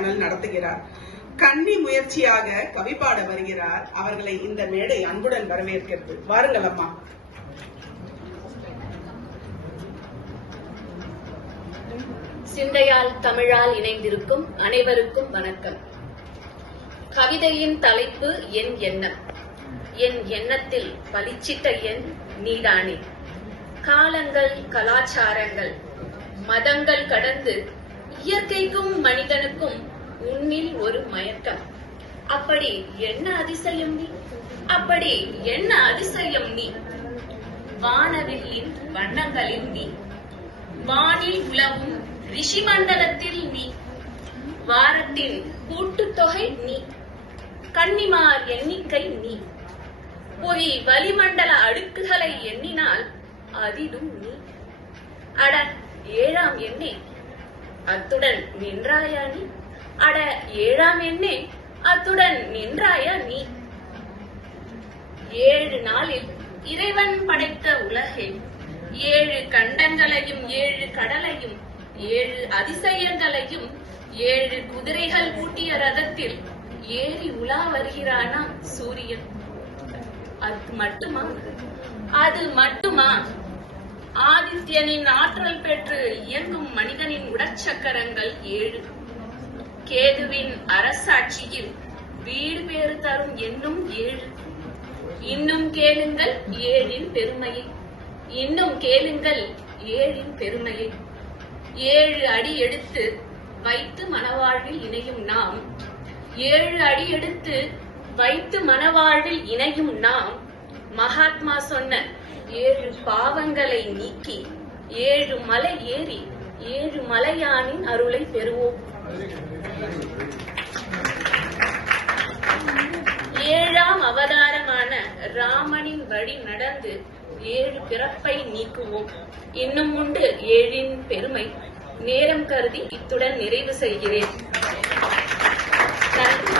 Channel நடத்துகிறார். கன்னி முயற்சியாக கவிப்பாட வருகிறார். அவர்களை இந்த மேடை அன்புடன் வரவேற்கிறது. வாருங்கள் அம்மா. சிந்தையால் தமிழால் இணைந்திருக்கும் அனைவருக்கும் வணக்கம். கவிதையின் தலைப்பு என் எண்ணம். என் எண்ணத்தில் பளிச்சிட்ட எண் நீதானே. காலங்கள், கலாச்சாரங்கள், மதங்கள் கடந்து இயற்கைக்கும் மனிதனுக்கும் உன்னில் ஒரு மயக்கம். அப்படி என்ன அதிசயம் நீ, அப்படி என்ன அதிசயம் நீ. வானவில்லின் வண்ணங்களில் நீ, வானில் உலவும் ரிஷி மண்டலத்தில் நீ, வாரத்தின் கூட்டுத்தொகை நீ, கன்னிமார் எண்ணிக்கை நீ, புவி வளிமண்டல அடுக்குகளை எண்ணினால் அதிலும் நீ. அட 7ஆம் எண்ணே, அத்துடன் நின்றாயா நீ. அட 7ஆம் எண்ணே, அத்துடன் நின்றாயா நீ. 7 நாளில் இறைவன் படைத்த உலகில் 7 கண்டங்களையும் 7 கடலையும் 7 அதிசயங்களையும் 7 குதிரைகள் பூட்டிய ரதத்தில் ஏறி உலா வருகிறானா சூரியன். அது மட்டுமா, அது மட்டுமா? ஆதித்யனின் ஆற்றல் பெற்று இயங்கும் மனிதனின் உடற்சக்கரங்கள் 7. கேதுவின் அரசாட்சியில் வீடு பேறு தரும் எண்ணும் 7. இன்னும் கேளுங்கள் 7இன் பெருமையை, இன்னும் கேளுங்கள் 7இன் பெருமையை. 7 அடி எடுத்து வைத்து மனவாழ்வில் இணையும் நாம், 7 அடி எடுத்து வைத்து மனவாழ்வில் இணையும் நாம், மகாத்மா சொன்ன 7 பாவங்களை நீக்கி 7 மலை ஏறி 7 மலையானின் அருளை பெறுவோம். 7ஆம் அவதாரமான ராமனின் வழி நடந்து 7 பிறப்பை நீக்குவோம். இன்னும் உண்டு 7இன் பெருமை. நேரம் கருதி இத்துடன் நிறைவு செய்கிறேன். நன்றி.